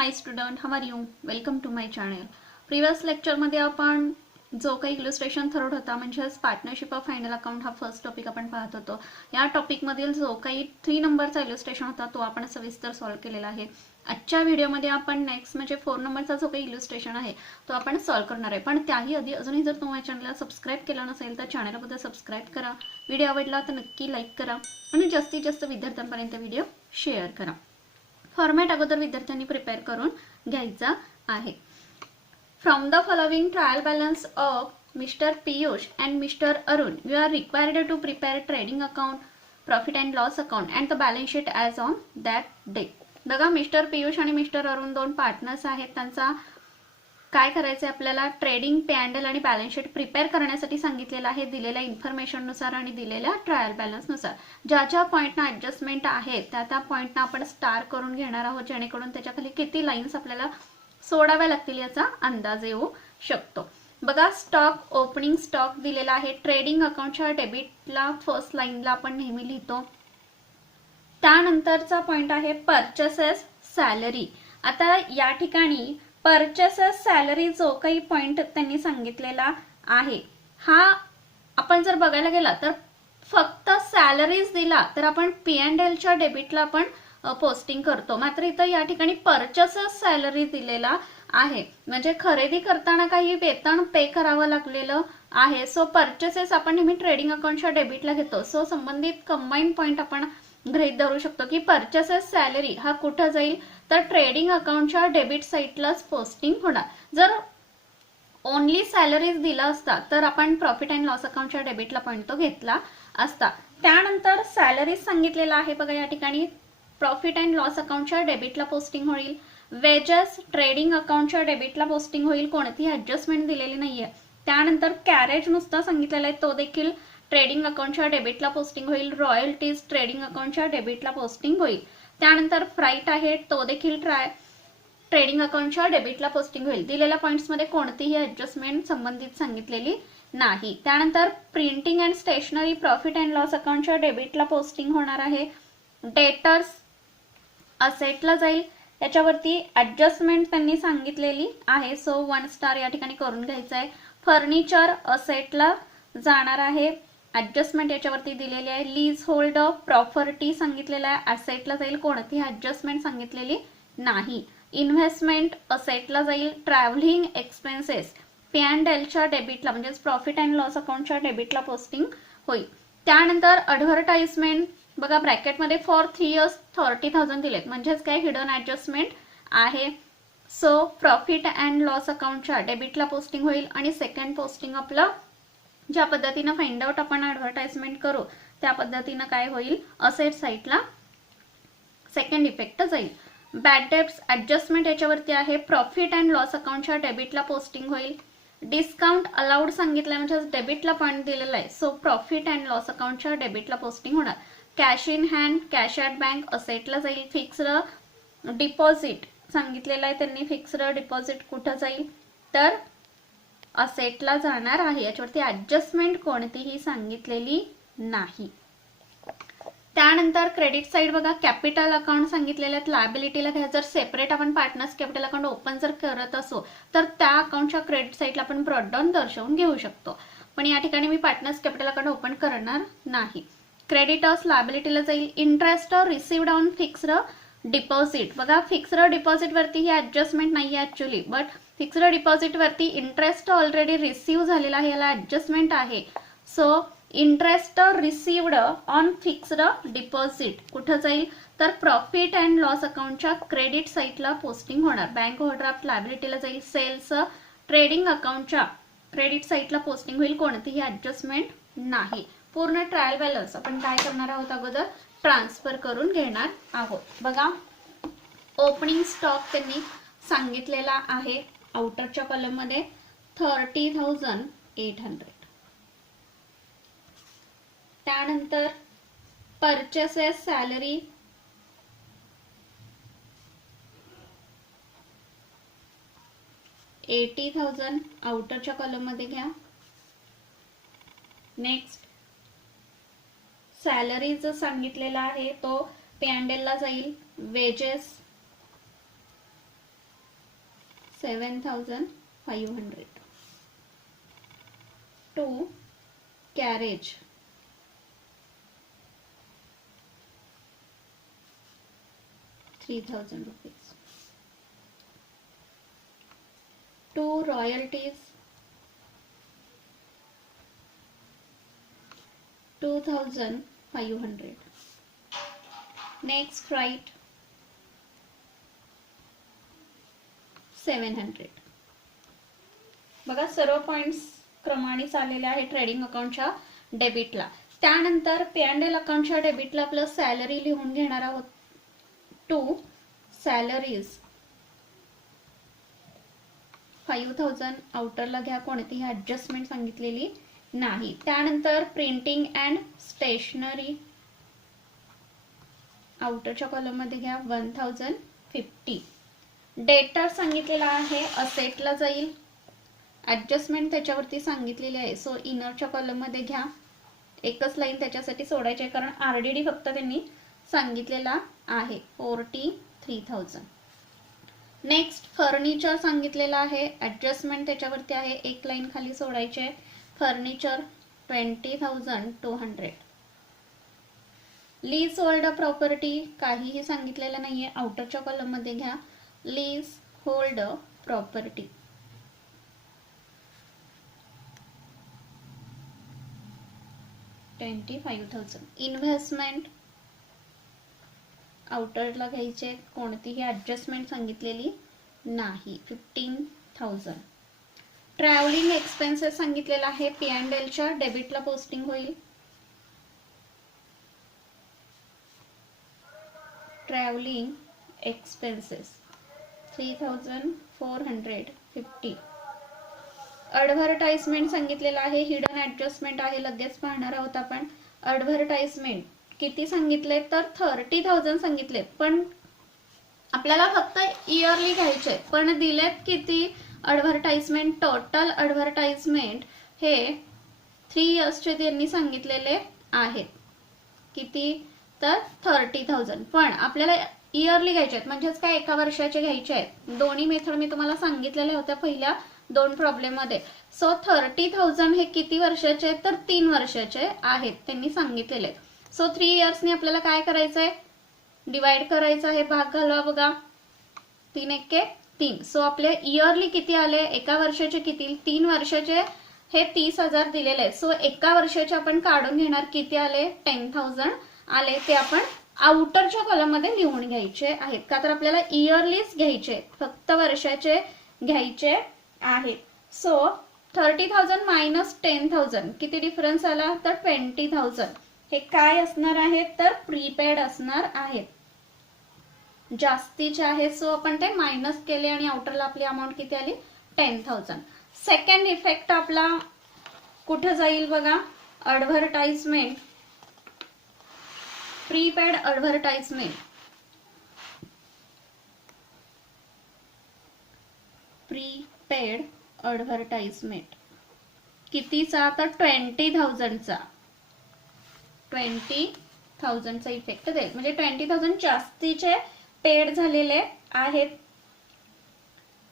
High student, how are you? Welcome to my channel. Previous लेक्चरमध्ये आपण जो काही इलस्ट्रेशन थर्ड होता म्हणजेच पार्टनरशिप ऑफ फायनल अकाउंट हा फर्स्ट टॉपिक आपण पाहत होतो. या टॉपिकमधील जो काही 3 नंबरचा इलस्ट्रेशन होता तो आपण सविस्तर सॉल्व्ह केलेला आहे. आजच्या व्हिडिओमध्ये आपण नेक्स्ट म्हणजे 4 नंबरचा जो काही इलस्ट्रेशन आहे तो आपण सॉल्व्ह करणार आहे. पण त्याही आधी अजूनही जर तुम्ही चॅनलला सबस्क्राईब केलं नसेल तर चॅनलबद्दल सबस्क्राईब करा. व्हिडिओ आवडला तर नक्की लाईक करा आणि जास्तीत जास्त विद्यार्थ्यांपर्यंत व्हिडिओ शेअर करा. फॉर्मॅट अगोदर विद्यार्थ्यांनी प्रिपेअर करून घ्यायचा आहे. From the following trial balance of mister Piyush and mister Arun you are required to prepare trading account, profit and loss account and the balance sheet as on that day. बघा, mister Piyush आणि mister Arun दोन partners आहेत. त्यांचा काय करायचं आपल्याला trading pay and L आणि balance sheet prepare करण्यासाठी सांगितलेलं आहे दिलेल्या इन्फॉर्मेशननुसार आणि दिलेल्या ट्रायल बॅलन्सनुसार. ज्या ज्या पॉईंटना ॲडजस्टमेंट आहे त्या त्या पॉईंटना आपण स्टार करून घेणार आहोत जेणेकरून त्याच्याखाली किती लाईन्स आपल्याला सोडाव्या लागतील याचा अंदाज येऊ शकतो. बघा, स्टॉक ओपनिंग स्टॉक दिलेला आहे. ट्रेडिंग अकाउंटच्या डेबिटला फर्स्ट लाईनला आपण नेहमी लिहितो. त्यानंतरचा पॉईंट आहे परचेसेस सॅलरी. आता या ठिकाणी परचेसेस सॅलरी जो काही पॉइंट त्यांनी सांगितलेला आहे हा आपण जर बघायला गेला तर फक्त सॅलरीज दिला तर आपण पी अँड एलच्या डेबिटला आपण पोस्टिंग करतो. मात्र इथं या ठिकाणी परचेसेस सॅलरी दिलेला आहे म्हणजे खरेदी करताना काही वेतन पे करावं लागलेलं आहे. सो परचेसेस आपण नेहमी ट्रेडिंग अकाउंटच्या डेबिटला घेतो. सो संबंधित कंबाईन पॉइंट आपण गृहीत धरू शकतो की परचेसेस सॅलरी हा कुठं जाईल तर ट्रेडिंग अकाउंटच्या डेबिट साईटलाच पोस्टिंग होणार. जर ओनली सॅलरीज दिला असता तर आपण प्रॉफिट अँड लॉस अकाउंटच्या डेबिटला पॉईंट तो घेतला असता. त्यानंतर सॅलरीज सांगितलेला आहे. बघा, या ठिकाणी प्रॉफिट अँड लॉस अकाउंटच्या डेबिटला पोस्टिंग होईल. वेजेस ट्रेडिंग अकाउंटच्या डेबिटला पोस्टिंग होईल. कोणतीही ऍडजस्टमेंट दिलेली नाहीये. त्यानंतर कॅरेज नुसता सांगितलेला आहे तो देखील ट्रेडिंग अकाउंटच्या डेबिटला पोस्टिंग होईल. रॉयल्टीज ट्रेडिंग अकाउंटच्या डेबिटला पोस्टिंग होईल. त्यानंतर फ्राईट आहे तो देखील ट्रेडिंग अकाउंटच्या डेबिटला पोस्टिंग होईल. दिलेल्या पॉइंट्समध्ये कोणतीही ऍडजस्टमेंट संबंधित सांगितलेली नाही. त्यानंतर printing and stationery profit and loss अकाउंटच्या डेबिटला पोस्टिंग होणार आहे. डेटर्स असेटला जाईल. याच्यावरती ऍडजस्टमेंट त्यांनी सांगितलेली आहे. सो 1 स्टार या ठिकाणी करून घ्यायचं आहे. फर्निचर असेटला जाणार आहे. ऍडजस्टमेंट याच्यावरती दिलेली आहे. लीज होल्ड प्रॉपर्टी सांगितलेला आहे असेटला जाईल. कोणतीही ऍडजस्टमेंट सांगितलेली नाही. इन्व्हेस्टमेंट असेटला जाईल. ट्रॅव्हलिंग एक्सपेन्सेस पी अँड एलच्या डेबिटला म्हणजेच प्रॉफिट अँड लॉस अकाउंटच्या डेबिटला पोस्टिंग होईल. त्यानंतर ॲडव्हर्टाइजमेंट बघा ब्रॅकेटमध्ये फॉर 3 इयर्स 30,000 दिलेत म्हणजेच काय हिडन ऍडजस्टमेंट आहे. सो प्रॉफिट अँड लॉस अकाउंटच्या डेबिटला पोस्टिंग होईल. आणि सेकंड पोस्टिंग आपलं ज्या पद्धतीनं फाइंड आउट आपण ऍडव्हर्टाइजमेंट करू त्या पद्धतीनं काय होईल असेट साईटला सेकंड इफेक्ट जाईल. बॅड डेट्स ऍडजस्टमेंट याच्यावरती आहे. प्रॉफिट अँड लॉस अकाउंटच्या डेबिटला पोस्टिंग होईल. डिस्काउंट अलाउड सांगितलंय म्हणजे डेबिटला पॉईंट दिलेला आहे. सो प्रॉफिट अँड लॉस अकाउंटच्या डेबिटला पोस्टिंग होणार. Cash in hand cash at bank असेटला जाईल. फिक्स्ड डिपॉझिट सांगितलेलं आहे त्यांनी. फिक्स्ड डिपॉझिट कुठं जाईल तर असेटला जाणार आहे. याच्यावरती ऍडजस्टमेंट कोणतीही सांगितलेली नाही. त्यानंतर क्रेडिट साईड बघा कॅपिटल अकाउंट सांगितलेले आहेत. लायबिलिटीला घ्या. जर सेपरेट आपण पार्टनर्स कॅपिटल अकाउंट ओपन जर करत असो तर त्या अकाउंटच्या क्रेडिट साईडला आपण ब्रॉडडाऊन दर्शवून घेऊ शकतो. पण या ठिकाणी मी पार्टनर्स कॅपिटल अकाउंट ओपन करणार नाही. क्रेडिटर्स लायबिलिटीला जाईल. Interest received on fixed deposit बघा फिक्स्ड डिपॉझिट वरती ही ऍडजस्टमेंट नाही आहे ऍक्च्युली बट फिक्स्ड डिपॉझिट वरती इंटरेस्ट ऑलरेडी रिसीव्ह झालेला आहे याला ऍडजस्टमेंट आहे. So interest received on fixed deposit कुठं जाईल तर प्रॉफिट अँड लॉस अकाउंटच्या क्रेडिट साईटला पोस्टिंग होणार. बँक ओव्हरड्राफ्ट लायबिलिटीला जाईल. सेल्स ट्रेडिंग अकाउंटच्या क्रेडिट साईटला पोस्टिंग होईल. कोणतीही ऍडजस्टमेंट नाही. पूर्ण ट्रायल बॅलन्स आपण काय करणार आहोत अगोदर ट्रान्सफर करून घेणार आहोत. बघा, ओपनिंग स्टॉक त्यांनी सांगितलेला आहे आउटरच्या कॉलम मध्ये 30,800. त्यानंतर परचेसेस सॅलरी 80,000 आउटरच्या कॉलम मध्ये घ्या. नेक्स्ट सॅलरी जो सांगितलेला आहे तो पे अँड एल ला जाईल. Wedges 7,500. To carriage, 3,000 rupees. To royalties, 2,500. Next right, 700. बघा सर्व पॉइंट्स क्रमाने आलेले आहे ट्रेडिंग अकाउंटच्या डेबिटला. त्यानंतर P&L अकाउंटच्या डेबिटला प्लस सॅलरी लिहून घेणार आहोत. टू सॅलरीज 5,000 आउटरला घ्या, कोणतीही ऍडजस्टमेंट सांगितलेली नाही. त्यानंतर प्रिंटिंग अँड स्टेशनरी आउटरच्या कॉलम मध्ये घ्या 1,050. डेटर सांगितलेला आहे असेटला जाईल, ऍडजस्टमेंट त्याच्यावरती सांगितलेली आहे. सो इनरच्या कॉलम मध्ये घ्या. एकच लाईन त्याच्यासाठी सोडायची आहे कारण RDD फक्त त्यांनी सांगितलेला आहे 43,000. नेक्स्ट फर्निचर सांगितलेला आहे, ऍडजस्टमेंट त्याच्यावरती आहे, एक लाईन खाली सोडायची आहे. फर्निचर 20,200. लीज होल्ड प्रॉपर्टी काहीही सांगितलेलं नाहीये, आउटरच्या कॉलम मध्ये घ्या. Lease hold property 25,000. इन्व्हेस्टमेंट आउटरला घ्यायचे, कोणतीही ऍडजस्टमेंट सांगितलेली नाही 15,000. ट्रॅव्हलिंग एक्सपेन्सेस सांगितलेला आहे, P&Lच्या डेबिटला पोस्टिंग होईल. Travelling expenses 3,450. ॲडव्हर्टाइजमेंट सांगितलेला आहे, हिडन ऍडजस्टमेंट आहे, लगेच पाहणार आहोत आपण. ॲडव्हर्टाइजमेंट किती सांगितले तर 30,000 सांगितले, पण आपल्याला फक्त इयरली घ्यायचे, पण दिलेत किती ॲडव्हर्टाइजमेंट. टोटल ॲडव्हर्टाइजमेंट हे 3 इयर्सचे त्यांनी सांगितलेले आहेत. किती तर 30,000, पण आपल्याला इयरली घ्यायचे आहेत, म्हणजेच काय एका वर्षाचे घ्यायचे आहेत. दोन्ही मेथड मी तुम्हाला सांगितलेल्या होत्या पहिल्या 2 प्रॉब्लेम मध्ये. सो 30,000 हे किती वर्षाचे तर 3 वर्षाचे आहेत त्यांनी सांगितलेले. सो 3 इयर्सनी आपल्याला काय करायचंय, डिवाइड करायचं आहे, भाग घालवा. बघा 3 एके 3. सो आपले इयरली किती आले, एका वर्षाचे किती, 3 वर्षाचे हे 30,000 दिलेले आहे. सो एका वर्षाचे आपण काढून घेणार, किती आले 10,000 आले. ते आपण आउटरच्या कॉलम मध्ये लिहून घ्यायचे आहेत, का तर आपल्याला इयरलीच घ्यायचे, फक्त वर्षाचे घ्यायचे आहेत. सो 30,000 मायनस 10,000 किती डिफरन्स आला तर 20,000. हे काय असणार आहे तर प्रीपेड असणार आहेत, जास्तीचे आहेत. सो आपण ते मायनस केले आणि आउटरला आपली अमाऊंट किती आली 10,000. सेकंड इफेक्ट आपला कुठे जाईल बघा, advertisement, prepaid advertisement. Prepaid advertisement कितीचा तर 20,000चा 20,000चा इफेक्ट देईल, म्हणजे 20,000 जास्तीचे पेड झालेले आहेत,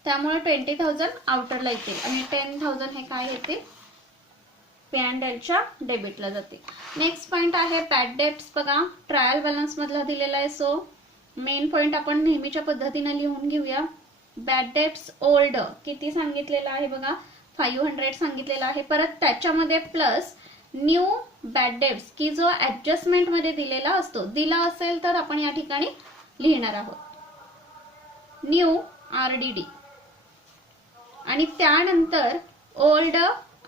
त्यामुळे 20,000 आउटरला येतील आणि 10,000 हे काय येतील P&Lच्या डेबिटला जाते. नेक्स्ट पॉइंट आहे बॅड डेट्स. बघा ट्रायल बॅलन्स मधला दिलेला आहे. सो मेन पॉइंट आपण नेहमीच्या पद्धतीने लिहून घेऊया. बॅड डेट्स ओल्ड किती सांगितलेलं आहे बघा 500 सांगितलेलं आहे. परत त्याच्यामध्ये प्लस न्यू बॅड डेट्स की जो ऍडजस्टमेंट मध्ये दिलेला असतो, दिला असेल तर आपण या ठिकाणी लिहिणार आहोत न्यू RDD आणि त्यानंतर ओल्ड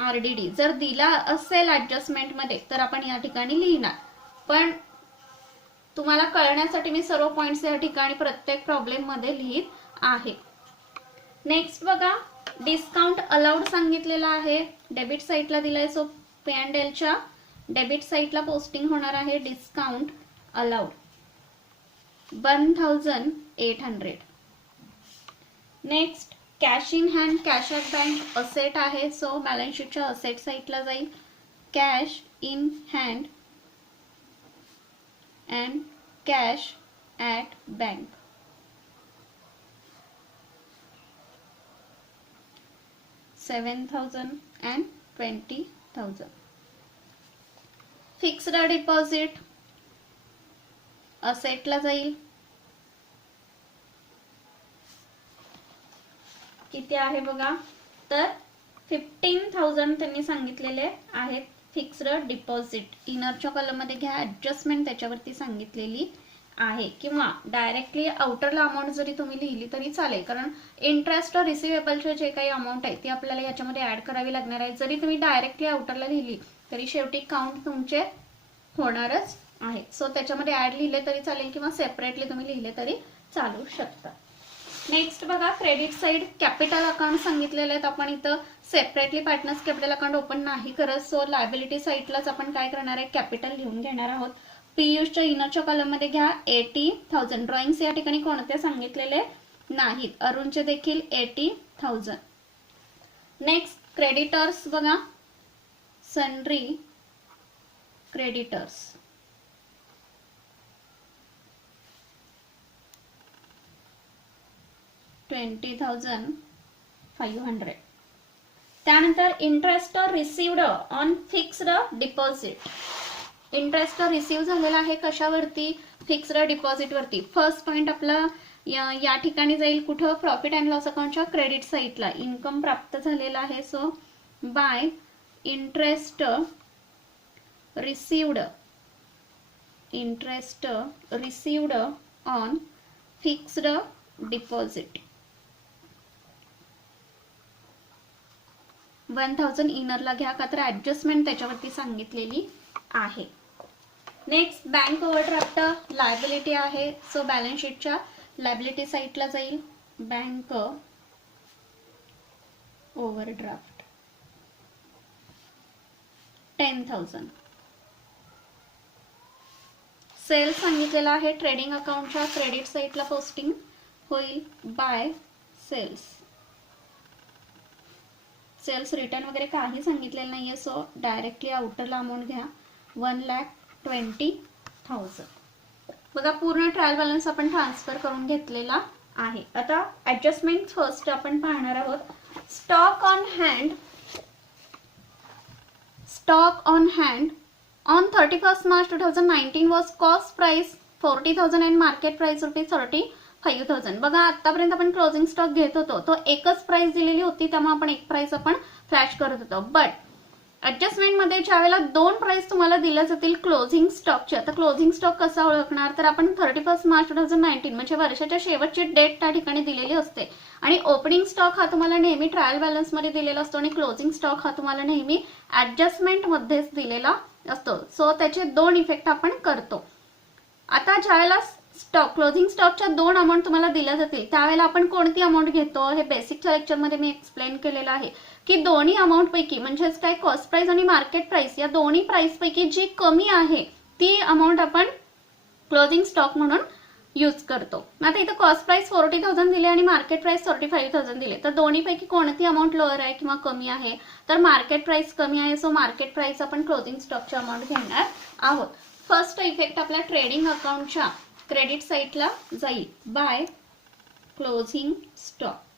RDD. जर दिला असेल ऍडजस्टमेंट मध्ये तर आपण या ठिकाणी लिहिणार, पण तुम्हाला कळण्यासाठी मी सर्व पॉइंट्स या ठिकाणी प्रत्येक प्रॉब्लेम मध्ये लिहित आहे. नेक्स्ट बघा डिस्काउंट अलाउड सांगितलेला आहे, डेबिट साईडला दिलाय. सो P&Lच्या डेबिट साईडला पोस्टिंग होणार आहे discount allowed 1,800. Next cash in hand, cash at bank asset आहे. सो बॅलन्स शीटच्या असेट साईडला जाईल cash in hand and cash at bank. 7,000 and 20,000. Fixed deposit असेटला जाईल. किती आहे बघा, तर 15,000 त्यांनी सांगितलेले आहेत फिक्स्ड डिपॉझिट. इनरच्या कॉलम मध्ये घ्या, ऍडजस्टमेंट त्याच्यावरती सांगितलेली आहे. किंवा डायरेक्टली आउटरला अमाऊंट जरी तुम्ही लिहिली तरी चालेल, कारण इंटरेस्ट रिसिवेबलचे जे काही अमाऊंट आहे ती आपल्याला याच्यामध्ये ऍड करावी लागणार आहे. जरी तुम्ही डायरेक्टली आउटरला लिहिली तरी शेवटी काउंट तुमचे होणारच आहे. सो त्याच्यामध्ये ऍड लिहिले तरी चालेल किंवा सेपरेटली तुम्ही लिहिले तरी चालू शकता. नेक्स्ट बघा, क्रेडिट साइड कॅपिटल अकाउंट सांगितलेले आहेत. आपण इथं separately partners capital account open नाही करत. सो लायबिलिटी साइडलाच आपण काय करणार आहे, कॅपिटल लिहून घेणार आहोत. पीयूषच्या इनरच्या कॉलम मध्ये घ्या 80,000. ड्रॉइंग्स या ठिकाणी कोणते सांगितलेले नाहीत. अरुणचे देखील 80,000. नेक्स्ट क्रेडिटर्स बघा, सनरी क्रेडिटर्स 20,500. त्यानंतर interest received on fixed deposit. Interest receive झालेला आहे कशावरती, फिक्स्ड डिपॉझिट वरती. फर्स्ट पॉइंट आपला या ठिकाणी जाईल कुठं, प्रॉफिट अँड लॉस अकाउंटच्या क्रेडिट साइडला. इन्कम प्राप्त झालेला आहे. So by interest received on fixed deposit 1,000 इनरला घ्या, का तर ऍडजस्टमेंट त्याच्यावरती सांगितलेली आहे. नेक्स्ट बँक ओव्हरड्राफ्ट लायबिलिटी आहे. सो बॅलन्स शीटच्या लायबिलिटी साइडला जाईल बँक ओव्हरड्राफ्ट 10,000. सेल सांगितलेला आहे. ट्रेडिंग अकाउंटच्या क्रेडिट साइडला पोस्टिंग होईल बाय सेल्स. सेल्स रिटर्न वगैरे काही सांगितलेलं नाहीये. सो डायरेक्टली आउटरला अमाऊंट घ्या 1,20,000. बघा पूर्ण ट्रायल बॅलन्स आपण ट्रान्सफर करून घेतलेला आहे. आता ऍडजस्टमेंट फर्स्ट आपण पाहणार आहोत. Stock on hand on 31st March 2019 was cost price 40,000 and market price ₹35,000. बघा आतापर्यंत आपण क्लोजिंग स्टॉक घेत होतो, तो एकच प्राइस दिलेली होती, त्यामुळे आपण एक प्राइस आपण फ्लॅश करत होतो. बट ऍडजस्टमेंट मध्ये ज्यावेळेला दोन प्राइस तुम्हाला दिल्या जातील क्लोजिंग स्टॉकचे, आता क्लोजिंग स्टॉक कसा ओळखणार, तर आपण 31st March 2019 म्हणजे वर्षाच्या शेवटची डेट त्या ठिकाणी दिलेली असते. आणि ओपनिंग स्टॉक हा तुम्हाला नेहमी ट्रायल बॅलन्स मध्ये दिलेला असतो आणि क्लोजिंग स्टॉक हा तुम्हाला नेहमी ऍडजस्टमेंट मध्येच दिलेला असतो. सो त्याचे दोन इफेक्ट आपण करतो. आता ज्यावेळेला क्लोजिंग स्टॉकच्या दोन अमाऊंट तुम्हाला दिल्या जातील त्यावेळेला आपण कोणती अमाऊंट घेतो, हे बेसिकच्या लेक्चरमध्ये मी एक्सप्लेन केलेलं आहे की दोन्ही अमाऊंट पैकी म्हणजेच काय कॉस्ट प्राइस आणि मार्केट प्राइस या दोन्ही प्राइस पैकी जी कमी आहे ती अमाऊंट आपण क्लोजिंग स्टॉक म्हणून यूज करतो. आता इथं कॉस्ट प्राइस 40,000 दिले आणि मार्केट प्राइस 35,000 दिले, तर दोन्ही पैकी कोणती अमाऊंट लोअर आहे किंवा कमी आहे, तर मार्केट प्राइस कमी आहे. सो मार्केट प्राइस आपण क्लोजिंग स्टॉकची अमाऊंट घेणार आहोत. फर्स्ट इफेक्ट आपल्या ट्रेडिंग अकाउंटच्या क्रेडिट साइडला जाईल by closing stock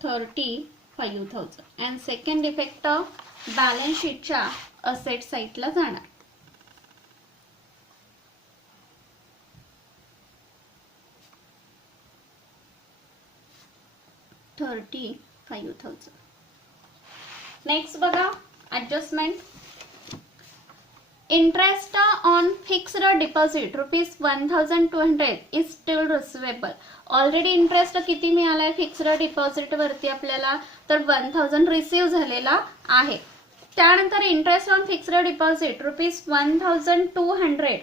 35,000 and second effect balance शीटच्या असेट साइडला जाणार. $35,000. नेक्स्ट बघा adjustment. Interest on fixed deposit ₹1,200 is steel receivable. Already interest किती मिळालाय फिक्स्ड डिपॉझिट वरती आपल्याला, तर 1,000 रिसीव्ह झालेला आहे. त्यानंतर interest on fixed deposit ₹1,200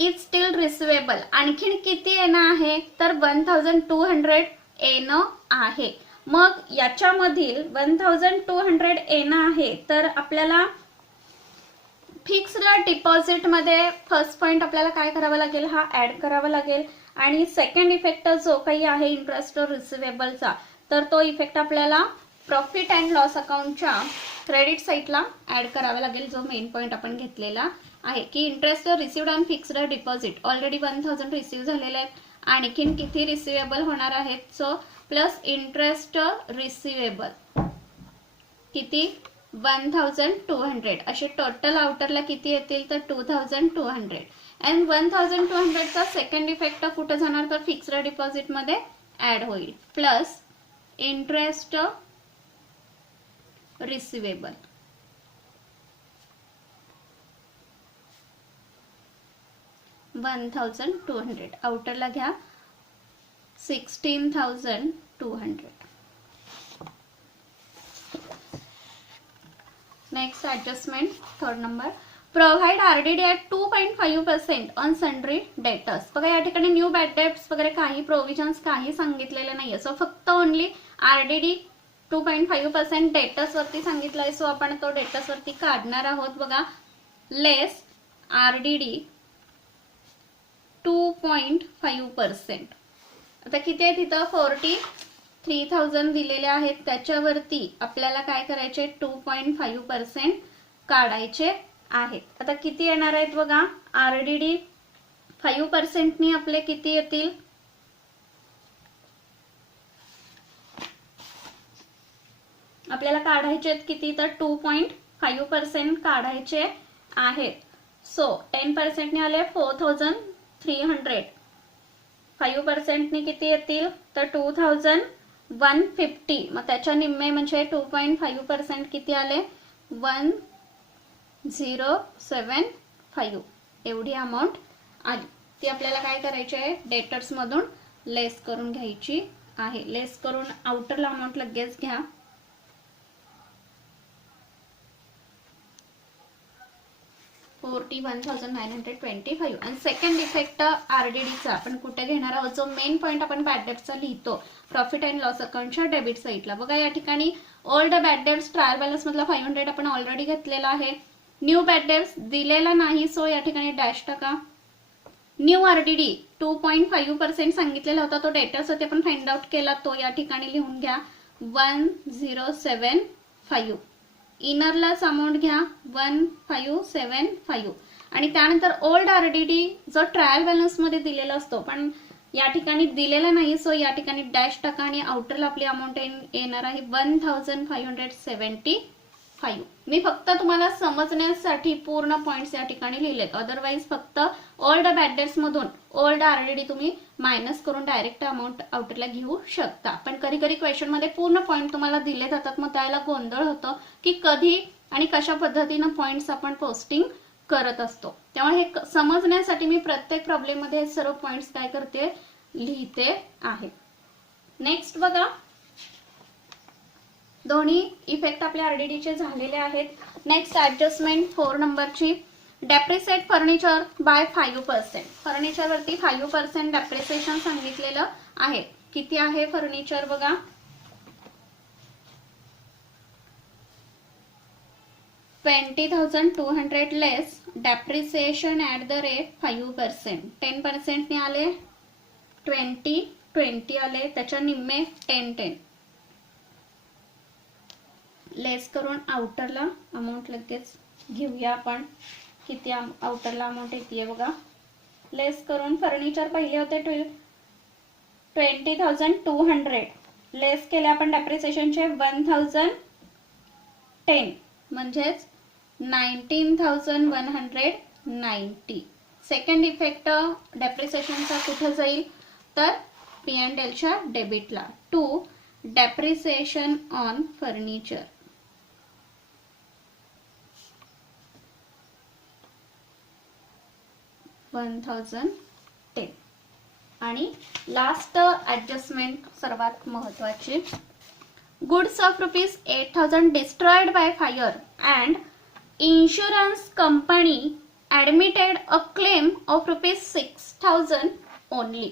is steel receivable. आणखीन किती येणं आहे, तर 1,200 येणं आहे. मग याच्यामधील 1,200 येणं आहे, तर आपल्याला फिक्स्ड डिपॉझिट मध्ये फर्स्ट पॉइंट आपल्याला काय करावं लागेल, हा ऍड करावा लागेल. आणि सेकंड इफेक्ट जो काही आहे इंटरेस्ट रिसिवेबलचा, तर तो इफेक्ट आपल्याला प्रॉफिट अँड लॉस अकाउंटच्या क्रेडिट साइडला ऍड करावा लागेल, जो मेन पॉइंट आपण घेतलेला आहे की interest received on fixed deposit already 1000 receive झालेले आहेत, आणखीन किती रिसिवेबल होणार आहेत, सो प्लस इंटरेस्ट रिसिवेबल किती 1200 असे टोटल आउटरला किती येतील तर 2200 अँड 1200 चा सेकंड इफेक्ट कुठे जाणार तर फिक्स्ड डिपॉझिट मध्ये ऍड होईल प्लस इंटरेस्ट रिसिवेबल $1200 आउटरला घ्या 16,200. Next adjustment third number provide RDD at 2.5% on sundry debtors. बघा या ठिकाणी न्यू बॅड डेट्स वगैरे काही प्रोव्हिजन्स काही सांगितलेले नाहीये, सो फक्त ओनली आरडीडी 2.5% डेटर्स वरती सांगितलंय, सो आपण तो डेटर्स वरती काढणार आहोत. बघा लेस आरडीडी 2.5%. आता किती आहे तिथं 43,000 दिलेले आहेत, त्याच्यावरती आपल्याला काय करायचे 2.5% काढायचे आहेत. आता किती येणार आहेत बघा आरडीडी 5% नी आपले किती येतील आपल्याला काढायचे आहेत किती तर 2.5% काढायचे आहेत. सो 10% ने आले 4,300, 5% ने किती येतील तर 2,150. मग त्याच्या निम्मे म्हणजे 2.5% किती आले 1075 एवढी अमाऊंट आली. ती आपल्याला काय करायची आहे डेटर्स मधून लेस करून घ्यायची आहे. लेस करून आउटरला अमाऊंट लगेच घ्या. 41,925 आणि सेकंड इफेक्ट आरडीडीचा आपण कुठे घेणार आहोत, जो मेन पॉइंट आपण बॅड डेट्सचा लिहितो प्रॉफिट अँड लॉस अकाउंटच्या डेबिट साईडला. बघा या ठिकाणी old bad debts trial balance मधला 500 आपण ऑलरेडी घेतलेला आहे, न्यू बॅड डेट्स दिलेला नाही, सो या ठिकाणी डॅश टाका. न्यू आरडीडी 2.5% सांगितलेला होता, तो डेटर्स होते आपण फाइंड आउट केला, तो या ठिकाणी लिहून घ्या 1075. इनरलाच अमाऊंट घ्या 1575 आणि त्यानंतर ओल्ड आरडीडी जो ट्रायल बॅलन्स मध्ये दिलेला असतो पण या ठिकाणी दिलेला नाही, सो या ठिकाणी डॅश टाका आणि आउटरला आपली अमाऊंट येणार आहे 1575. मी फक्त तुम्हाला समजण्यासाठी पूर्ण पॉइंट्स या ठिकाणी लिहिलेत, अदरवाइज फक्त ओल्ड बॅड डेट्स मधून ओल्ड आरडीडी तुम्ही मायनस करून डायरेक्ट अमाऊंट आउटरला घेऊ शकता. पण कधी कधी क्वेश्चन मध्ये पूर्ण पॉइंट तुम्हाला दिले जातात, मग त्याला गोंधळ होतो की कधी आणि कशा पद्धतीने पॉइंट्स आपण पोस्टिंग करत असतो. त्यामुळे हे समजण्यासाठी मी प्रत्येक प्रॉब्लेम मध्ये सर्व पॉइंट्स काय करते लिहिते आहे. नेक्स्ट बघा दोन्ही इफेक्ट आपल्या आरडीडीचे झालेले आहेत. नेक्स्ट ऍडजस्टमेंट 4 नंबरची डेप्रिसिएट फर्निचर बाय 5%. फर्निचर वरती 5% डेप्रिसिएशन सांगितलेलं आहे. किती आहे फर्निचर बघा 20,200 लेस डेप्रिसिएशन ऍट द रेट 5%. 10% ने आले 20 आले, त्याच्या निम्मे 10 लेस करून आउटरला अमाऊंट लगेच घेऊया आपण. किती आउटरला अमाऊंट येते बघा लेस करून फर्निचर पहिले होते 20,200 लेस केले आपण डेप्रिसिएशनचे 1,010 म्हणजेच 19,190. सेकंड इफेक्ट डेप्रिसिएशनचा कुठे जाईल तर P&L च्या डेबिटला. 2 डेप्रिसिएशन ऑन फर्निचर 1,010. आणि लास्ट ऍडजस्टमेंट सर्वात महत्वाची goods of ₹8,000 destroyed by fire and insurance company admitted a claim of ₹6,000 only.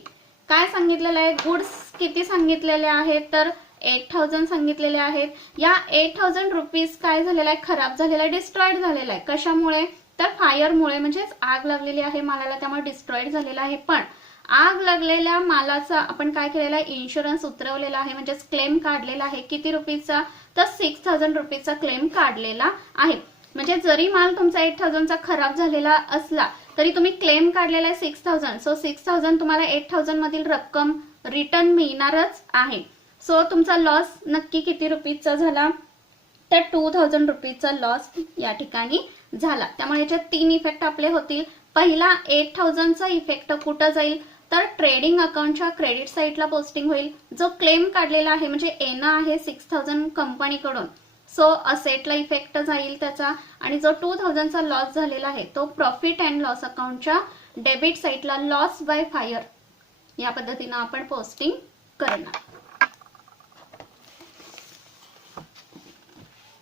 काय सांगितलेलं आहे गुड्स किती सांगितलेले आहेत तर 8,000 सांगितलेले आहेत. या 8,000 रुपीज काय झालेला आहे खराब झालेला आहे, डिस्ट्रॉयड झालेला आहे. कशामुळे तर फायरमुळे, म्हणजेच आग लागलेली आहे मालाला त्यामुळे डिस्ट्रॉयड झालेला आहे. पण आग लागलेल्या मालाचा आपण काय केलेला आहे इन्शुरन्स उतरवलेला आहे, म्हणजेच क्लेम काढलेला आहे. किती रुपीचा तर 6,000 रुपीचा क्लेम काढलेला आहे. म्हणजे जरी माल तुमचा 8000चा खराब झालेला असला तरी तुम्ही क्लेम काढलेला आहे 6000, सो 6000 तुम्हाला 8000 मधील रक्कम रिटर्न मिळणारच आहे. सो तुमचा लॉस नक्की किती रुपीजचा झाला, तर 2000 रुपीजचा लॉस या ठिकाणी झाला. त्यामुळे याच्यात 3 इफेक्ट आपले होतील. पहिला 8000चा इफेक्ट कुठं जाईल, तर ट्रेडिंग अकाउंटच्या क्रेडिट साईडला पोस्टिंग होईल. जो क्लेम काढलेला आहे म्हणजे येणं आहे 6000 कंपनीकडून, सो असेटला इफेक्ट जाईल त्याचा. आणि जो 2000चा लॉस झालेला आहे तो प्रॉफिट अँड लॉस अकाउंटच्या डेबिट साईडला लॉस बाय फायर या पद्धतीनं आपण पोस्टिंग करणार.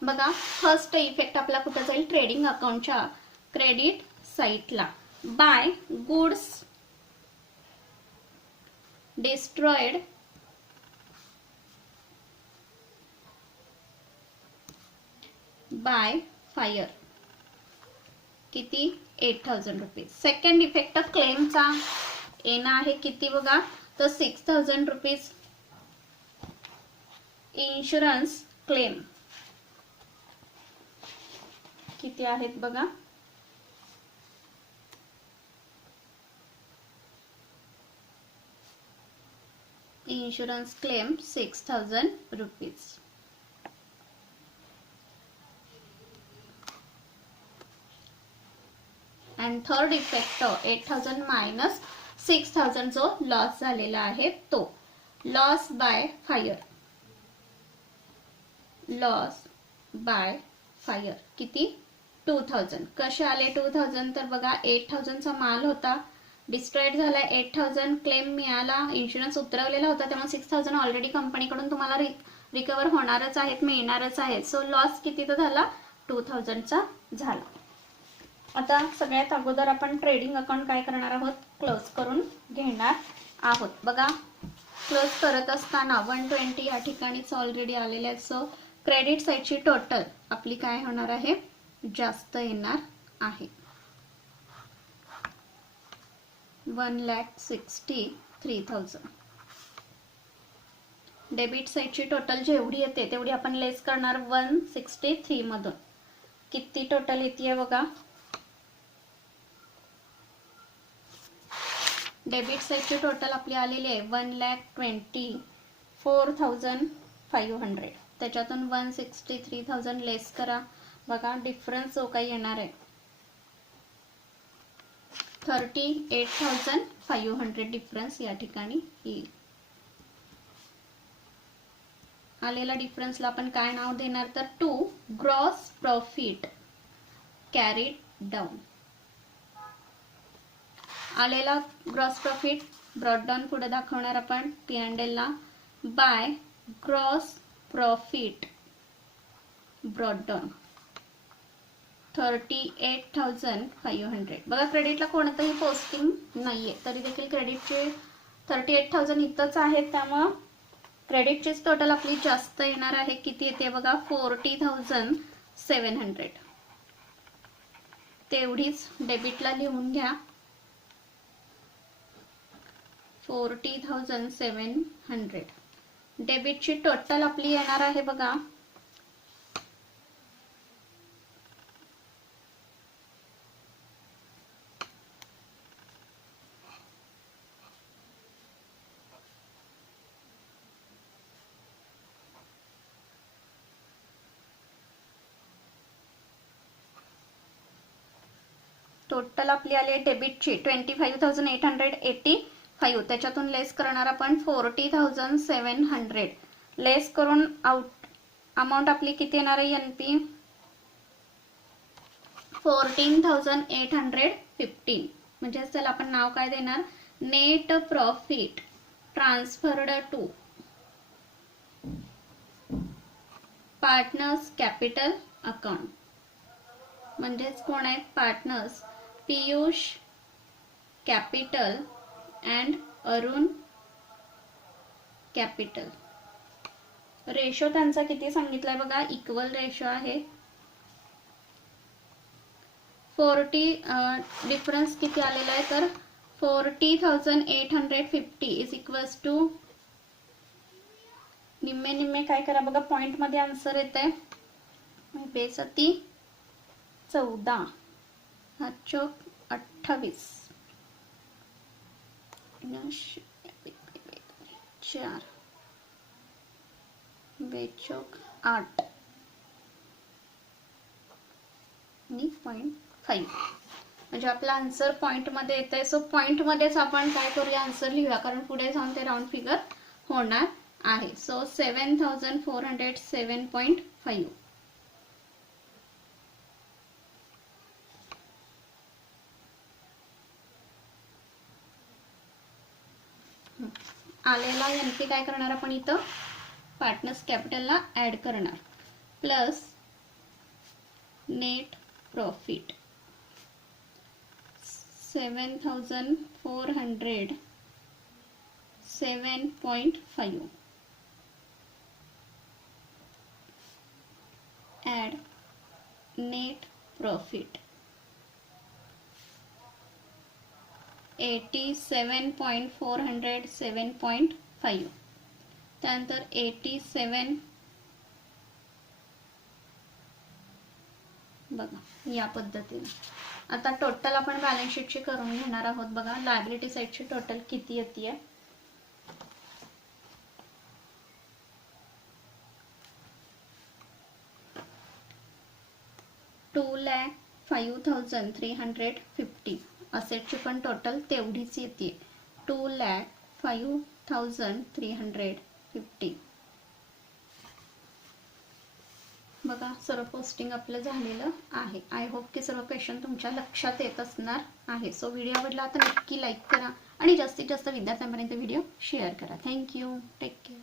बघा, फर्स्ट इफेक्ट आपला कुठं जाईल, ट्रेडिंग अकाउंटच्या क्रेडिट साईडला. By goods destroyed by fire, किती, 8000 रुपीज. सेकंड इफेक्ट क्लेमचा येणं आहे किती बघा, तर 6000 रुपीज इन्शुरन्स क्लेम. किती आहेत बघा, insurance claim 6000 rupees. And third effect 8000 minus 6000 जो लॉस झालेला आहे तो loss by fire. Loss by fire किती, 2000. कसे आले 2000, तर बघा 8000चा माल होता, डिस्ट्रॉयड झाला, 8000 क्लेम मिळाला, इन्शुरन्स उतरवलेला होता, त्यामुळे 6000 ऑलरेडी कंपनीकडून तुम्हाला रिकवर होणारच आहेत, मिळणारच आहेत. सो लॉस कितीचा झाला, 2000चा झाला. आता सगळ्यात अगोदर आपण ट्रेडिंग अकाउंट काय करणार आहोत, क्लोज करून घेणार आहोत. बघा, क्लोज करत असताना 120 या ठिकाणीच ऑलरेडी आलेले आहेत. सो क्रेडिट साईडची टोटल आपली काय होणार आहे, जास्त येणार आहे, 1,63,000. डेबिट साईडची टोटल जेवढी येते तेवढी आपण लेस करणार 163 मधून. किती टोटल येते बघा, डेबिट साईडची टोटल आपली आलेली आहे 1,24,500. त्याच्यातून 163,000 लेस करा. बघा डिफरन्स जो काही येणार आहे 38,500 डिफरन्स या ठिकाणी येईल. आलेला डिफरन्सला आपण काय नाव देणार, तर to gross profit carried down. आलेला ग्रॉस प्रॉफिट ब्रॉट डाऊन पुढे दाखवणार आपण P&L ला by gross profit brought down 38,500. बघा क्रेडिटला कोणतंही पोस्टिंग नाहीये तरी देखील क्रेडिटचे 38,000 इथंच आहेत, त्यामुळे क्रेडिटचीच टोटल आपली जास्त येणार आहे. किती येते बघा, 40,700. तेवढीच डेबिटला लिहून घ्या, 40,700. डेबिटची टोटल आपली येणार आहे बघा, टोटल आपली आली आहे डेबिटची 25,885. त्याच्यातून लेस करणार आपण 40,700. लेस करून आउट अमाऊंट आपली किती येणार आहे, NP 14,815. म्हणजे त्याला आपण नाव काय देणार, net profit transferred to partners capital account. म्हणजेच कोण आहेत, partners Piyush capital and Arun capital. Ratio त्यांचा किती सांगितलाय बघा, इक्वल रेशो आहे 40. डिफरन्स किती आलेला आहे, तर 40,850 इज इक्वल्स टू निम्मे निम्मे काय करा बघा, पॉइंट मध्ये आन्सर येत आहे बेसती 14, 28, 4, 8 आणि 0.5. म्हणजे आपला आन्सर पॉईंटमध्ये येत आहे. सो पॉईंटमध्येच आपण काय करूया, आन्सर लिहूया, कारण पुढे जाऊन ते राऊंड फिगर होणार आहे. सो 7407.5. आलेला आणखी काय करणार आपण इथं, पार्टनर्स कॅपिटलला ऍड करणार, plus net profit 7400 7.5 add net profit 87.400 7.5. त्यानंतर 87 बघा या पद्धतीने. आता टोटल आपण बॅलन्स शीटची करून घेणार आहोत. बघा लायबिलिटी साईडची टोटल किती येते, 2,05,350. असेटची पण टोटल तेवढीच येते, 2,05,350. बघा सर्व पोस्टिंग आपलं झालेलं आहे. आय होप की सर्व क्वेश्चन तुमच्या लक्षात येत असणार आहे. सो व्हिडिओ आवडला तर नक्की लाईक करा आणि जास्तीत जास्त विद्यार्थ्यांपर्यंत व्हिडिओ शेअर करा. थँक्यू. Take care.